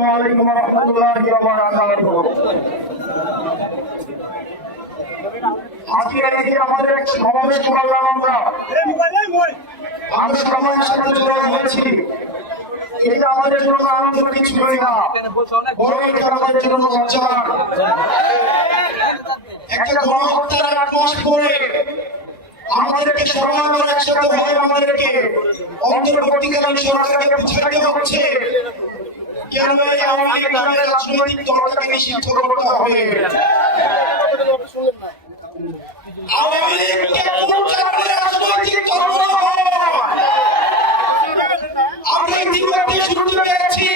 আসসালামু আলাইকুম ওয়া রাহমাতুল্লাহি ওয়া বারাকাতুহু। আজকে এই আমাদের এক সমাবেশ করলাম আমরা সবাই সাথে জড়ো হয়েছি। এটা আমাদের জন্য আনন্দ কিছুই না, বরং এটা আমাদের জন্য লজ্জার। একটা গণহত্যার 8 মাস পরে আমাদেরকে সবাই একসাথে হয়ে আমাদেরকে অন্তর্বর্তীকালীন সরকারকে বুঝাতে হচ্ছে কেন এই আওয়ামী লীগ নামের রাজনৈতিক দলটাকে নিষিদ্ধ করতে হবে। আওয়ামী লীগকে কোন কারণে রাজনৈতিক দল বলা হয়? আমরা ইতিমধ্যে শুনতে পেরেছি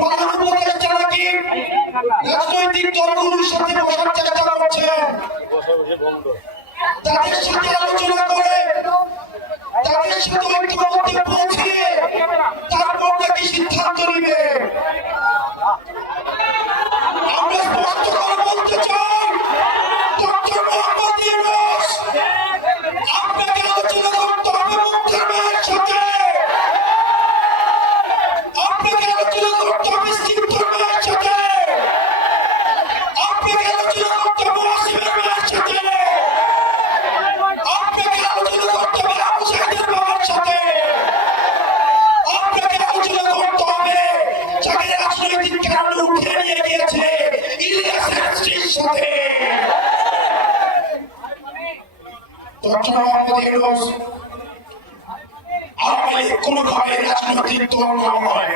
প্রধান উপদেষ্টা নাকি রাজনৈতিক দলগুলোর সাথে বসার চেষ্টা করছেন, তাদের সাথে আলোচনা করে তাদের সাথে ঐক্যমত্যে পৌঁছিয়ে তারপর নাকি সিদ্ধান্ত নিবে। আমরা স্পষ্ট করে বলতে চাই, ডক্টর মোহাম্মদ ইউনূস আপনাকে আলোচনা করতে হবে মুক্তির মায়ের সাথে, আপনাকে আলোচনা করতে হবে সিদ্ধর মায়ের সাথে, আপনাকে আলোচনা করতে হবে ওয়াসিমের মায়ের সাথে, আপনাকে আলোচনা করতে হবে আবু সাইদের বাবার সাথে, আপনাকে আলোচনা করতে হবে যাকে রাজনৈতিক কারণে উঠে নিয়ে গিয়েছে ইলিয়াসের স্ত্রীর সাথে। ডক্টর মোহাম্মদ ইউনূস আওয়ামী লীগ কোনোভাবে রাজনৈতিক দল নয়।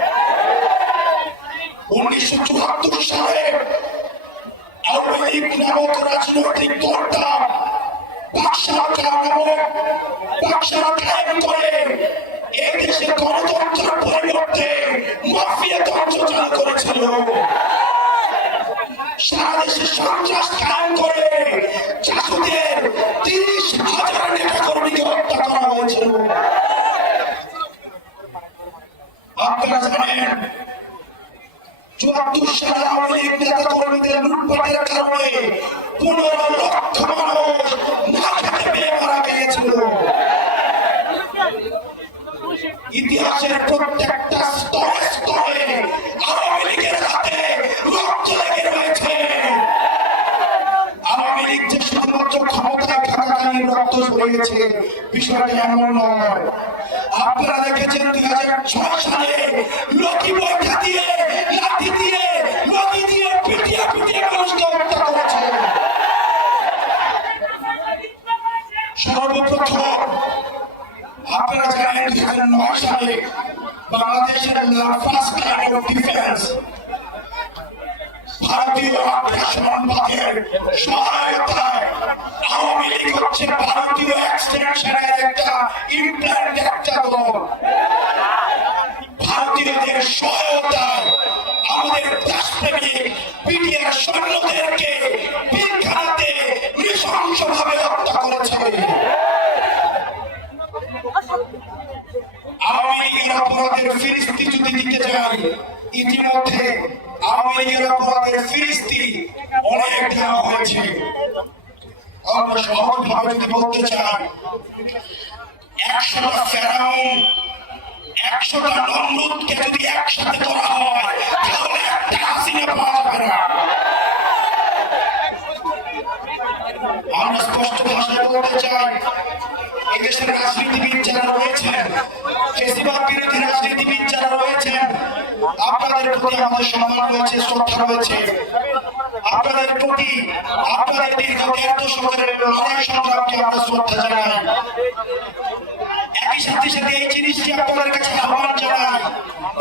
1974 সালে আওয়ামী লীগ নামক রাজনৈতিক দলটা বাকশাল কায়েম করে এই দেশে গণতন্ত্রের পরিবর্তে মাফিয়া তন্ত্র চালু করেছিল। সারা দেশে সন্ত্রাস কায়েম করে জাসদের 30,000 নেতাকর্মীকে হত্যা করা হয়েছিল। আপনারা জানেন 74 সালে আওয়ামী লীগ নেতাকর্মীদের লুটপাটের কারণে 15 লক্ষ মানুষ না খেতে পেয়ে মারা গিয়েছিল। ইতিহাসের প্রত্যেকটা স্তরে স্তরে আওয়ামী লীগের হাতে রক্ত লেগে রয়েছে। আওয়ামী লীগ যে শুধুমাত্র ক্ষমতায় থাকাকালীন রক্ত ঝরিয়েছে বিষয়টা এমন নয়। আপনারা দেখেছেন 2006 সালে লক্ষ্মী বৈঠা দিয়ে লাঠি দিয়ে নদী দিয়ে পিটিয়ে পিটিয়ে মানুষকে হত্যা করেছে। সর্বপ্রথম আপনারা জানেন 2009 সালে বাংলাদেশের ফার্স্ট লাইন অফ ডিফেন্স ভারতীয় আগ্রাসনবাদের সহায়তায় আওয়ামী লীগ হচ্ছে ভারতীয় এক্সটেনশনের একটা ইমপ্ল্যান্ট একটা দল। ভারতীয়দের সহায়তায় আমাদের দেশপ্রেমিক বিডিআর সৈন্যদেরকে পিলখানাতে নৃশংসভাবে হত্যা করেছে। আওয়ামী লীগের অপরাধের ফিরিস্তি যদি দিতে যাই, ইতিমধ্যে আওয়ামী লীগের অপরাধের ফিরিস্তি অনেক দেওয়া হয়েছে। আমরা সহজভাবে যদি বলতে চাই, 100টা ফেরাউন 100টা নমরুদকে যদি একসাথে ধরা হয় তাহলে একটা হাসিনা পাওয়া যাবে না। আমরা স্পষ্ট ভাষায় বলতে চাই, এদেশের রাজনীতিবিদ যারা রয়েছেন, ফেসিবাদ বিরোধী রাজনীতিবিদ যারা রয়েছেন, আপনাদের প্রতি আমাদের সম্মান রয়েছে, শ্রদ্ধা রয়েছে। আপনাদের প্রতি আপনাদের দীর্ঘ 13 দশকের লড়াই সংগ্রামকে আমরা শ্রদ্ধা জানাই। একই সাথে সাথে এই জিনিসটি আপনাদের কাছে আহ্বান জানাই,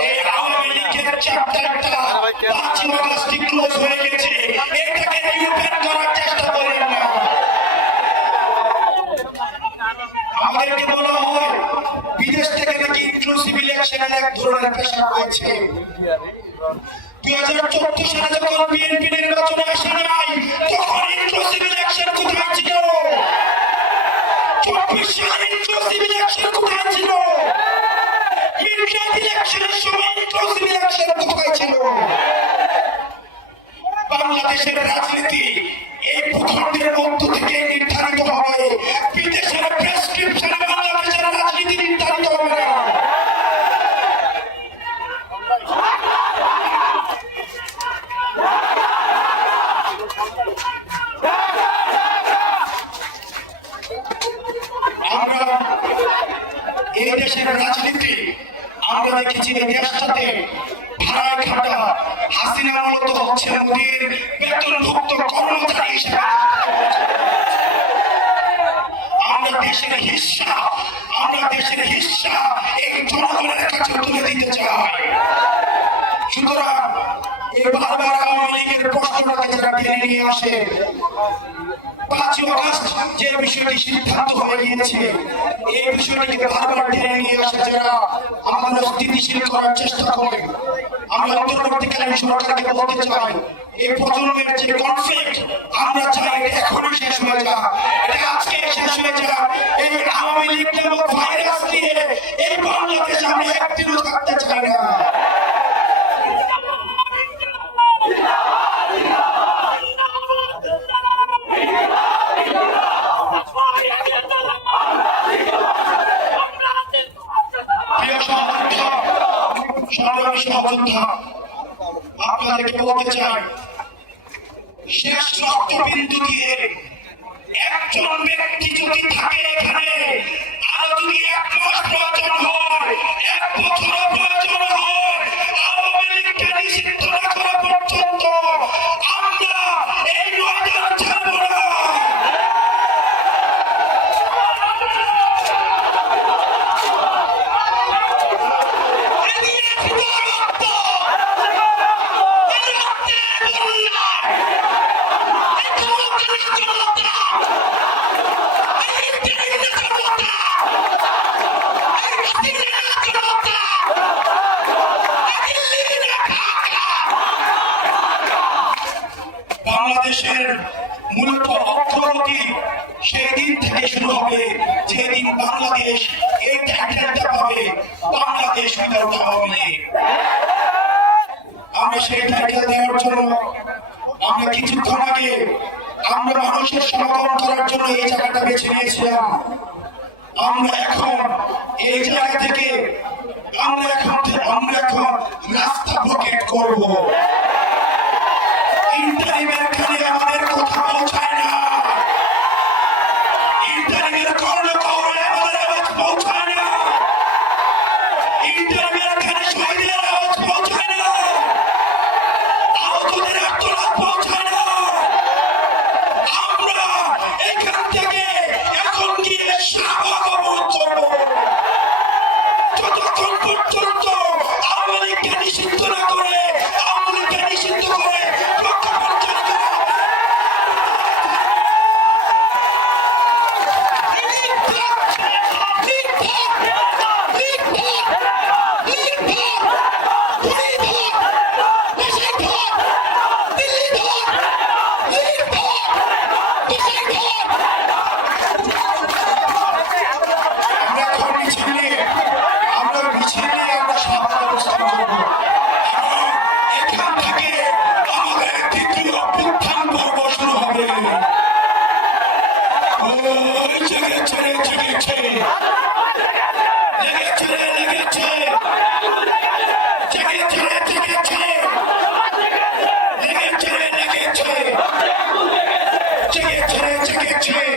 এই আওয়ামী লীগের চ্যাপ্টারটা 5 আগস্ট ক্লোজ হয়ে গেছে, এটাকে রিওপেন করার চেষ্টা করেন না। আমাদেরকে বলা হয় বিদেশ থেকে নাকি ইনক্লুসিভ ইলেকশনের এক ধরনের প্রেশার রয়েছে। 2014 সালে যখন বিএনপি নির্বাচনে আসে নাই তখন ইনক্লুসিভ ইলেকশন কোথায় ছিল? 24 সালে ইনক্লুসিভ ইলেকশন কোথায় ছিল? মিডনাইট ইলেকশনের সময় ইনক্লুসিভ ইলেকশন কোথায় ছিল? বাংলাদেশের রাজনীতি এই ভূখণ্ডের মধ্য থেকে নির্ধারিত হবে, বিদেশের প্রেসক্রিপশনে বাংলাদেশের রাজনীতি নির্ধারিত হবে না। বারবার আওয়ামী লীগের প্রশ্নটাকে যারা টেনে নিয়ে আসে, 5ই আগস্ট যে বিষয়টি সিদ্ধান্ত হয়ে গিয়েছে, এই বিষয়টিকে বারবার টেনে নিয়ে আসে যারা আমাদের স্থিতিশীল করার চেষ্টা করে। আমি অন্তর্বর্তীকালীন সরকারকে বলতে চাই, এই প্রজন্মের যে কনফ্লিক্ট, আমরা চাই এটা এখনই শেষ হয়ে যাক, এটা আজকে শেষ হয়ে যাক। এই আওয়ামী লীগ নামক ভাইরাস দিয়ে এই বাংলাদেশে আমরা একদিনও থাকতে চাই না। আপনাদেরকে বলতে চাই, শেষ রক্তবিন্দু দিয়ে একজন ব্যক্তি যদি থাকে এখানে, আরো যদি 1 মাস প্রয়োজন হয়, 1 বছর প্রয়োজন হয়, আওয়ামী লীগকে নিষিদ্ধ না করা পর্যন্ত আমরা এই ময়দান ছাড়ব না। বাংলাদেশের মূলত অগ্রগতি সেই দিন থেকে শুরু হবে যেদিন বাংলাদেশ এই টাইটেলটা পাবে, বাংলাদেশ উইদাউট আওয়ামী লীগ। আমরা সেই টাইটেল দেওয়ার জন্য আমরা কিছুক্ষণ আগে আমরা মানুষের সমাগম করার জন্য এই জায়গাটা বেছে নিয়েছিলাম। আমরা এখন এই জায়গা থেকে আমরা এখন রাস্তা ব্লকেট করব। ইন্টারিমের খালি আমাদের কথা পৌঁছায় না, ইন্টারিমের কর্ণকৌরে আমাদের আওয়াজ পৌঁছায় না, ইন্টারিমের খালি শহীদের আওয়াজ পৌঁছায় না, আহতদের আত্মনাদ পৌঁছায় না। আমরা এখান থেকে এখন গিয়ে শাহবাগ অবরোধ করব, যতক্ষণ পর্যন্ত আওয়ামী লীগকে নিষিদ্ধ না করে, আওয়ামী লীগকে নিষিদ্ধ করে লেগেছে